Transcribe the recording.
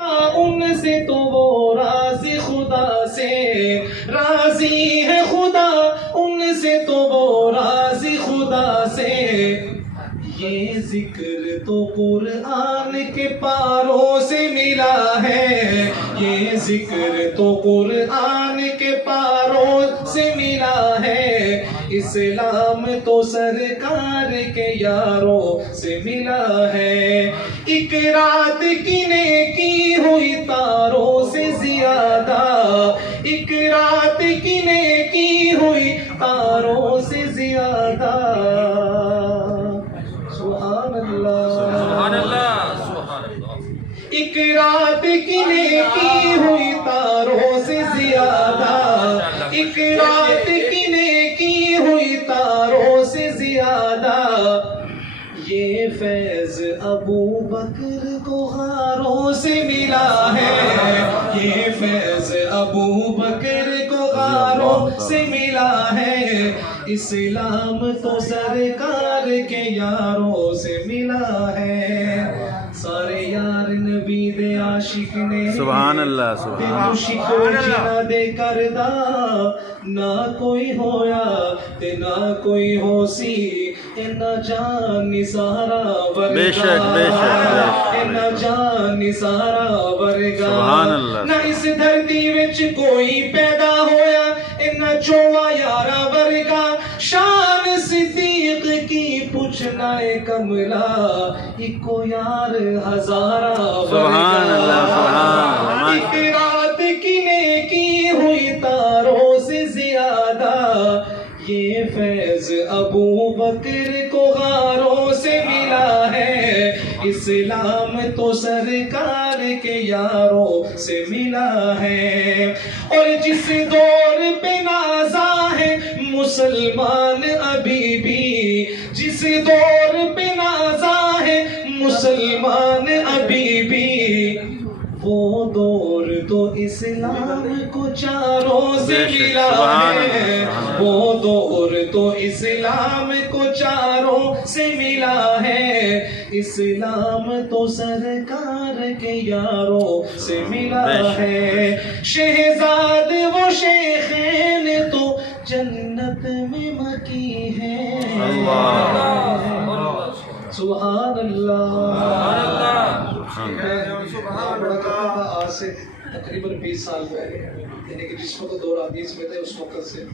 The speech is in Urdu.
ان سے تو وہ راضی خدا سے راضی ہے خدا، ان سے تو وہ راضی خدا سے۔ یہ ذکر تو قرآن کے پاروں سے ملا ہے، یہ ذکر تو قرآن کے پاروں سے ملا ہے۔ اسلام تو سرکار کے یاروں سے ملا ہے۔ ایک رات کی نیکی ہوئی تاروں سے زیادہ، ایک رات کی نیکی ہوئی تاروں سے زیادہ۔ سبحان اللہ سبحان اللہ سبحان اللہ۔ ایک رات کی نیکی ہوئی تاروں سے زیادہ، ایک رات کی نیکی ہوئی تاروں سے زیادہ۔ یہ فیض ابو بکر کو غاروں سے ملا ہے، یہ فیض ابو بکر کو غاروں سے ملا ہے۔ اسلام تو سرکار کے یاروں سے ملا ہے۔ سارے یار نبی دے عاشق نے سبحان اللہ سبحان اللہ کوئی جنا دے کردہ، نہ کوئی ہویا تے نہ کوئی ہو سی، نہ جان نثارا ورگا، بے شک بے شک نہ جان نثارا ورگا۔ سبحان اللہ۔ نہ اس دھرتی وچ کوئی پیدا ہویا نہ چووا یارا ورگا، شان صدیق کی پوچھنا کملا، ایکو یار ہزارہ سبحان اللہ سبحان اللہ۔ ایک رات کی نیکی ہوئی تاروں سے زیادہ، یہ فیض ابو بکر کو غاروں سے ملا ہے۔ اسلام تو سرکار کے یاروں سے ملا ہے۔ اور جس دور پہ نازا ہے مسلمان ابھی بھی، جس دور پہ نازا ہے مسلمان ابھی بھی، وہ دور تو اسلام کو چاروں سے ملا ہے، وہ دور تو اسلام کو چاروں سے ملا ہے۔ اسلام تو سرکار کے یاروں سے ملا ہے۔ شہزاد وہ شیخین تو جنت میں مکی ہے۔ سبحان اللہ آج سے تقریباً 20 سال پہلے، یعنی کہ جس وقت دور حدیث میں تھے اس وقت سے